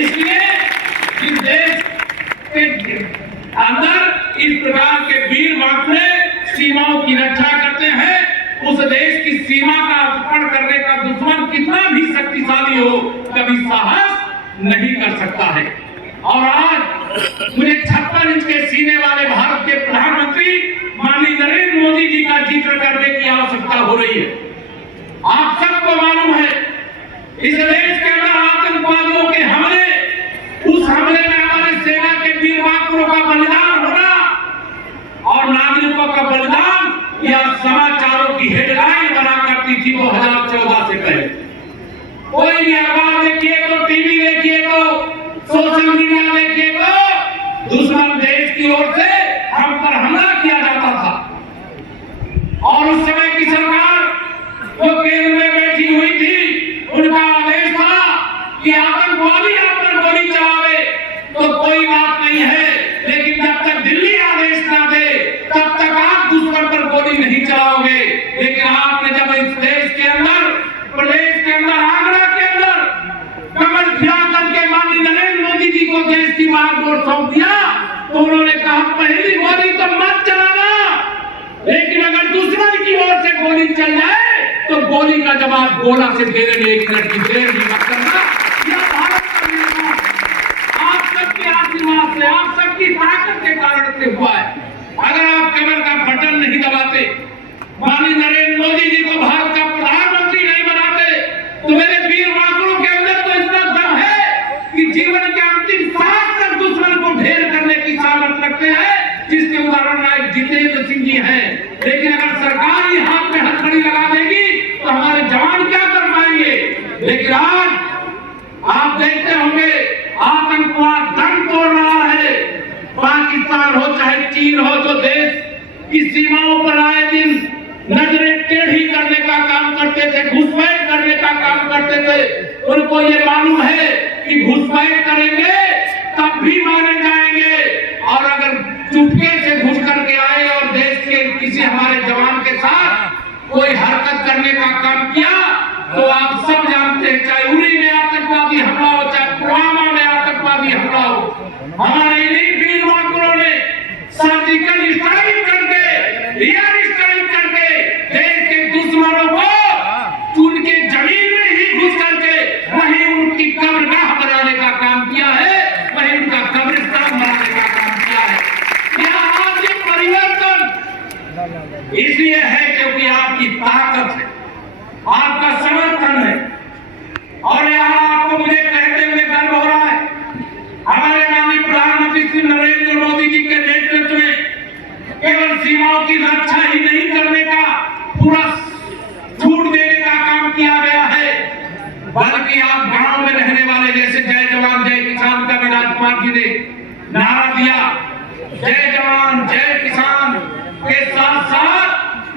इसलिए इस देश के अंदर इस प्रकार के वीर मातरे सीमाओं की रक्षा करते हैं। उस देश की सीमा का अतिक्रमण करने का दुश्मन कितना भी शक्तिशाली हो, कभी साहस नहीं कर सकता है। और आज मुझे 56 इंच के सीने वाले भारत के प्रधानमंत्री माननीय नरेंद्र मोदी जी का जिक्र करने की आवश्यकता हो रही है। आप सबको मालूम है, इस देश के अंदर आतंकवादियों के हमले, उस हमले में हमारे सेना के वीर मातरों का बलिदान होना और नागरिकों का बलिदान या समाचारों की हेडलाइन बना करती थी 2014 से पहले। कोई भी अखबार देखिए तो, टीवी देखिए तो, सोशल मीडिया देखिए तो दुश्मन देश की ओर से हम पर हमला किया जाता था। और उस समय की सरकार जो केंद्र में बैठी हुई थी, उनका आदेश था कि आतंकवादी आप पर गोली चलावे तो कोई बात नहीं है, लेकिन जब तक दिल्ली आदेश ना दे तब तक आप दुश्मन पर गोली नहीं चलाओगे। लेकिन आपने जब इस देश के अंदर, प्रदेश के अंदर, आगरा के अंदर कमल खिला करके माननीय नरेंद्र मोदी जी को देश की बागडोर सौंप दिया, तो उन्होंने कहा पहली गोली तो मत चलाना, लेकिन अगर दुश्मन की ओर से गोली चल जाए तो गोली का जवाब गोला से देने में 1 मिनट की देर भी मत करना। यह भारत का निर्माण आप सबके आशीर्वाद से, आप सबकी ताकत के कारण से हुआ है। अगर आप कमर का बटन नहीं दबाते, माननीय नरेंद्र मोदी जी को भारत का प्रधानमंत्री नहीं बनाते, तो मेरे वीर मातरों के अंदर तो इतना दम है कि जीवन के अंतिम सांस तक दुश्मन को ढेर करने की सामर्थ रखते हैं, जिसके उदाहरण नायक जितेंद्र सिंह जी हैं। लेकिन अगर सरकार ही हाथ में हथकड़ी लगा देगी तो हमारे जवान क्या कर पाएंगे। लेकिन आज आप देखते होंगे आतंकवाद दम तोड़ रहा है। पाकिस्तान हो चाहे चीन हो, जो देश की सीमाओं पर आए दिन नजरें टेढ़ी करने का काम करते थे, घुसपैठ करने का काम करते थे, उनको ये मालूम है कि घुसपैठ करेंगे तब भी मारे जाएंगे। और अगर चुपके से घुस करके आए और देश के किसी हमारे जवान के साथ कोई हरकत करने का काम किया तो आप सब जानते हैं, चाहे उरी में आतंकवादी हमला हो, चाहे पुलवामा में आतंकवादी हमला हो, हमारे इन्हीं वीर मातरों ने सर्जिकल स्ट्राइक करके, एयर स्ट्राइक करके देश के दुश्मनों को उनके जमीन में ही घुस करके वहीं उनकी कब्रगाह बनाने का काम किया है, वहीं उनका कब्रिस्तान बनाने का काम किया है। क्या आज ये परिवर्तन इसलिए है क्योंकि आपकी ताकत है, आपका समर्थन है। और यहाँ आपको मुझे कहते हुए गर्व हो रहा है, हमारे माननीय प्रधानमंत्री श्री नरेंद्र मोदी जी के नेतृत्व में केवल सीमाओं की रक्षा ही नहीं करने का, पूरा छूट देने का काम किया गया है, बल्कि आप गांव में रहने वाले, जैसे जय जवान जय किसान का भी राजकुमार जी ने नारा दिया, जय जवान जय किसान के साथ साथ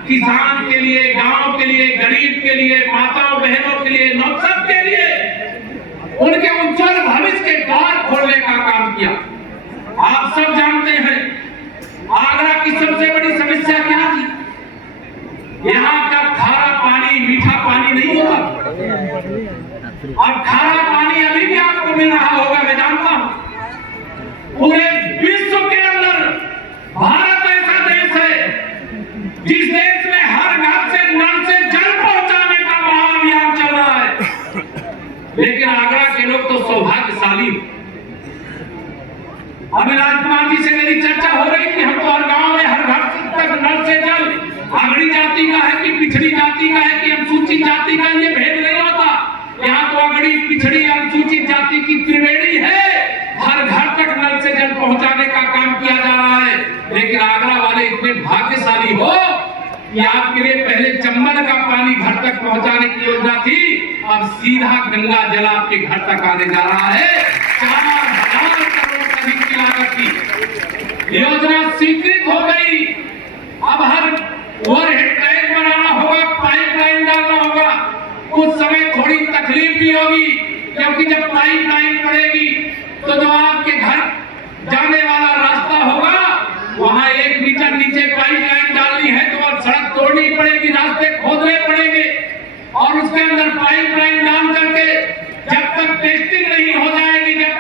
किसान के लिए, गांव के लिए, गरीब के लिए, माताओं बहनों के लिए, सब के लिए उनके उज्जवल भविष्य के द्वार खोलने का काम किया। आप सब जानते हैं आगरा की सबसे बड़ी समस्या क्या थी? यहाँ का खारा पानी मीठा पानी नहीं होता, और खारा पानी अभी भी आपको मिल रहा होगा, मैं जानता हूं। पूरे विश्व के अंदर भारत ऐसा देश है जिस देश में हर घर से नल से जल पहुंचाने का महाअभियान चल रहा है। लेकिन आगरा के लोग तो सौभाग्यशाली। अभी राजकुमार जी से मेरी चर्चा हो रही थी, हम तो हर गांव में हर घर तक नल से जल, अगड़ी जाति का है कि पिछड़ी जाति का है कि अनुसूचित जाति का, ये भेद नहीं होता। यहाँ तो अगड़ी, पिछड़ी, अनुसूचित जाति की त्रिवेणी है, हर घर तक नल से जल पहुंचाने का काम किया जा रहा है। लेकिन आगरा वाले इतने भाग्यशाली हो कि आपके लिए पहले चंबल का पानी घर तक पहुंचाने की योजना थी, अब सीधा गंगा जल आपके घर तक आने जा रहा है। 4000 करोड़ से अधिक की लागत की योजना स्वीकृत हो गई। अब हर ओवरहेड टैंक बनाना होगा, पाइपलाइन डालना होगा। कुछ समय थोड़ी तकलीफ भी होगी, क्योंकि जब पाइपलाइन पड़ेगी तो जो आपके घर जाने वाला रास्ता होगा, वहां 1 मीटर नीचे पाइपलाइन डालनी है तो अब सड़क तोड़नी पड़ेगी, रास्ते खोदने पड़ेंगे, और उसके अंदर पाइपलाइन डाल करके जब तक टेस्टिंग नहीं हो जाएगी, जब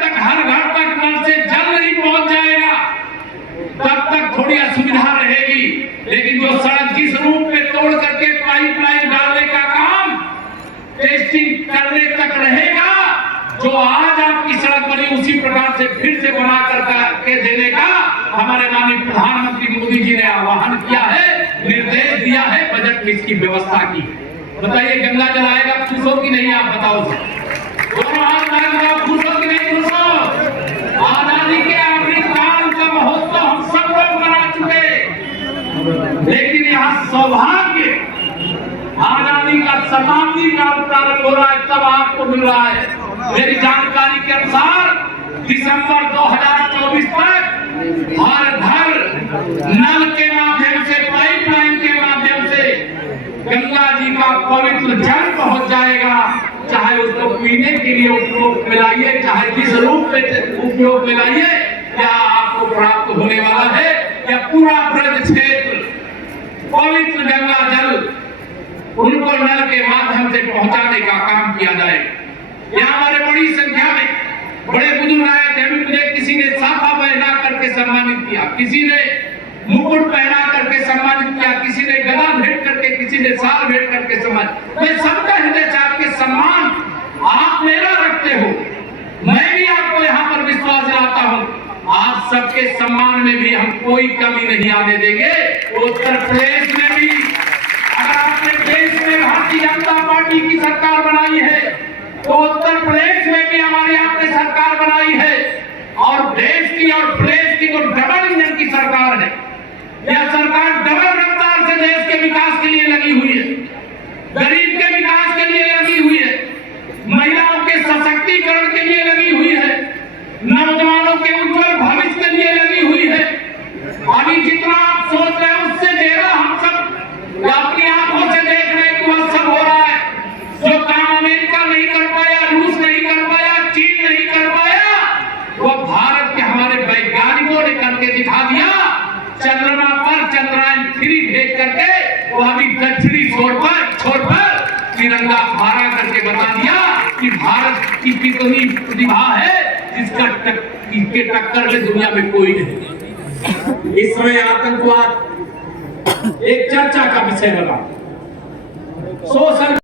जो आज आपकी सड़क बनी उसी प्रकार से फिर से बना करके देने का हमारे माननीय प्रधानमंत्री मोदी जी ने आह्वान किया है, निर्देश दिया है, बजट में इसकी व्यवस्था की। बताइए गंगा जल आएगा, खुश हो कि नहीं? आप बताओ दोनों हाथ लगाओ, खुश हो कि नहीं खुश हो? आजादी के अमृतकाल का महोत्सव हम सब लोग मना चुके, लेकिन यहाँ सौभाग्य आजादी का शताब्दी का प्रारंभ हो रहा है, तब आपको मिल रहा है। मेरी जानकारी के अनुसार दिसंबर 2024 तक हर घर नल के माध्यम से, पाइपलाइन के माध्यम से गंगा जी का पवित्र जल पहुंच जाएगा। चाहे उसको पीने के लिए उपयोग में लाइए, चाहे जिस रूप में उपयोग में लाइए, क्या आपको प्राप्त होने वाला है, या पूरा ब्रज क्षेत्र पवित्र गंगा जल उनको नल के माध्यम से पहुंचाने का काम किया जाएगा। यहाँ हमारे बड़ी संख्या में बड़े बुजुर्ग आए थे, मुझे किसी ने साफा पहना करके सम्मानित किया, किसी ने मुकुट पहना करके सम्मानित किया, किसी ने गदा भेंट करके, किसी ने साल भेंट करके सम्मानित। मैं सबका हृदय से आपके सम्मान आप मेरा रखते हो, मैं भी आपको यहाँ पर विश्वास दिलाता हूँ, आप सबके सम्मान में भी हम कोई कमी नहीं आने देंगे। उत्तर प्रदेश में भी अगर आपने देश में भारतीय जनता पार्टी की सरकार बनाई है, तो उत्तर प्रदेश में भी हमारी आपने सरकार बनाई है, और देश की और प्रदेश की तो डबल इंजन की सरकार है। यह सरकार डबल रफ्तार से देश के विकास के लिए लगी हुई है, गरीब के विकास के लिए लगी हुई है, महिलाओं के सशक्तिकरण के लिए लगी हुई है, नौजवानों के उज्जवल भविष्य के लिए लगी हुई है। अभी जितना आप सोच रहे हैं उससे ज्यादा हम सब अपनी आंखों से देख रहे हैं कि वह सब हो रहा है। जो काम अमेरिका नहीं कर पाया, रूस नहीं कर पाया, चीन नहीं कर पाया, वह भारत के हमारे वैज्ञानिकों ने करके दिखा दिया। चंद्रमा पर चंद्रयान 3 भेज करके वो अभी दक्षिणी छोर पर तिरंगा फहरा करके बता दिया कि भारत की कितनी प्रतिभा है, जिसका इसके टक्कर में दुनिया में कोई नहीं। इस समय आतंकवाद एक चर्चा का विषय बना। सोशल